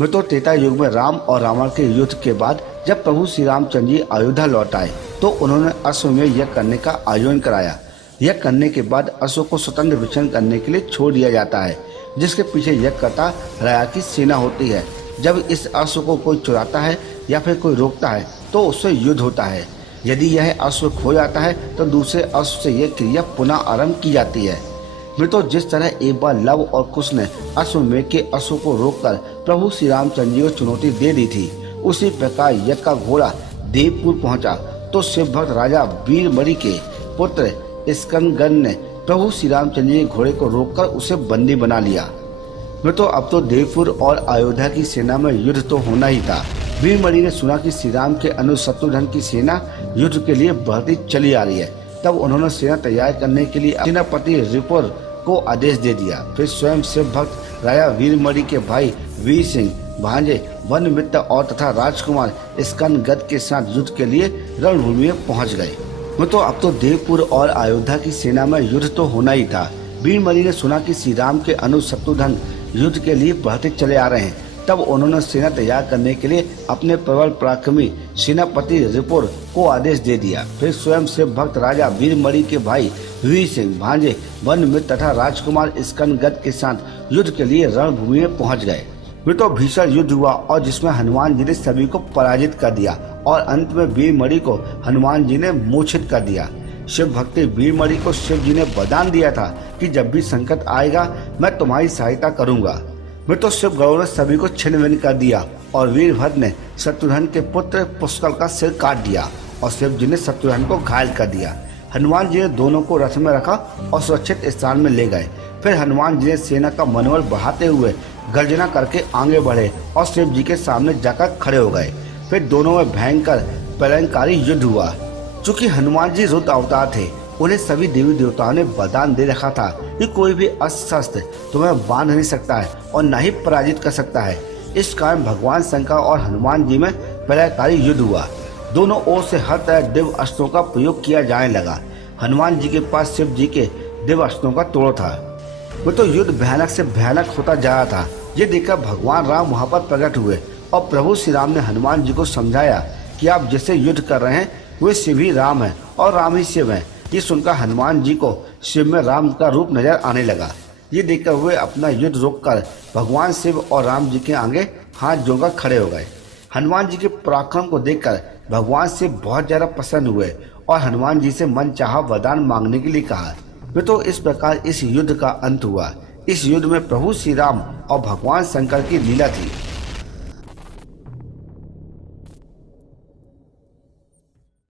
मित्रों, त्रेता युग में राम और रावण के युद्ध के बाद जब प्रभु श्री रामचंद्र जी अयोध्या लौट आए तो उन्होंने अश्वमेध यज्ञ करने का आयोजन कराया। यज्ञ करने के बाद अश्व को स्वतंत्र विचरण करने के लिए छोड़ दिया जाता है, जिसके पीछे यज्ञकर्ता राजा की सेना होती है। जब इस अश्व को कोई चुराता है या फिर कोई रोकता है तो उससे युद्ध होता है। यदि यह अश्व खो जाता है तो दूसरे अश्व से यह क्रिया पुनः आरंभ की जाती है। मित्रों, जिस तरह एक बार लव और कुश ने अश्वमेध के अश्व को रोककर प्रभु श्री रामचंद्र जी को चुनौती दे दी थी, उसी प्रकार यज्ञ का घोड़ा देवपुर पहुंचा तो शिव भक्त राजा वीरमणि के पुत्र स्कंदगद ने प्रभु श्री रामचंद्र जी के घोड़े को रोककर उसे बंदी बना लिया। मित्रों, अब तो देवपुर और अयोध्या की सेना में युद्ध तो होना ही था। वीरमणि ने सुना कि श्री राम के अनुज शत्रुघ्न की सेना युद्ध के लिए बढ़ती चली आ रही है। तब उन्होंने सेना तैयार करने के लिए सेनापति रिपुर को आदेश दे दिया। फिर स्वयं शिव भक्त राजा वीरमणि के भाई वीर सिंह, भांजे वनमित्र और तथा राजकुमार स्कंदगद के साथ युद्ध के लिए रणभूमि में पहुंच गए। मित्रों, अब तो देवपुर और अयोध्या की सेना में युद्ध तो होना ही था। वीरमणि ने सुना कि श्री राम के अनुज शत्रुघ्न युद्ध के लिए बढ़ते चले आ रहे हैं। तब उन्होंने सेना तैयार करने के लिए अपने प्रबल पराक्रमी सेनापति रिपुर को आदेश दे दिया। फिर स्वयं शिव भक्त राजा वीरमणि के भाई वीर सिंह, भांजे वनमित्र तथा राजकुमार स्कंदगद के साथ युद्ध के लिए रणभूमि में पहुंच गए। मित्रों, भीषण युद्ध हुआ और जिसमें हनुमान जी ने सभी को पराजित कर दिया और अंत में वीरमणि को हनुमान जी ने मूर्छित कर दिया। शिव भक्त वीरमणि को शिव जी ने वरदान दिया था कि जब भी संकट आएगा मैं तुम्हारी सहायता करूंगा। मित्रों, शिव गरुड़ ने सभी को छिन्न भिन्न कर दिया और वीरभद्र ने शत्रुघ्न के पुत्र पुष्कर का सिर काट दिया और शिव जी ने शत्रुघ्न को घायल कर दिया। हनुमान जी ने दोनों को रथ में रखा और सुरक्षित स्थान में ले गए। फिर हनुमान जी ने सेना का मनोबल बढ़ाते हुए गर्जना करके आगे बढ़े और शिव जी के सामने जाकर खड़े हो गए। फिर दोनों में भयंकर प्रलयंकारी युद्ध हुआ। चूंकि हनुमान जी रुद्र अवतार थे, उन्हें सभी देवी देवताओं ने वरदान दे रखा था कि कोई भी अस्त्र तुम्हें बांध नहीं सकता है और न ही पराजित कर सकता है। इस कारण भगवान शंकर और हनुमान जी में प्रलयकारी युद्ध हुआ। दोनों ओर से हर तरह दिव्य अस्त्रों का प्रयोग किया जाने लगा। हनुमान जी के पास शिव जी के दिव्य अस्त्रों का तोड़ था। वो तो युद्ध भयानक से भयानक होता जा रहा था। ये देखकर भगवान राम वहाँ पर प्रकट हुए और प्रभु श्री राम ने हनुमान जी को समझाया कि आप जिससे युद्ध कर रहे हैं वे शिव ही राम है और राम ही शिव है। ये सुनकर हनुमान जी को शिव में राम का रूप नजर आने लगा। ये देखकर वे अपना युद्ध रोककर भगवान शिव और राम जी के आगे हाथ जोड़कर खड़े हो गए। हनुमान जी के पराक्रम को देखकर भगवान शिव बहुत ज्यादा प्रसन्न हुए और हनुमान जी से मन चाहा वरदान मांगने के लिए कहा। तो इस प्रकार इस युद्ध का अंत हुआ। इस युद्ध में प्रभु श्री राम और भगवान शंकर की लीला थी।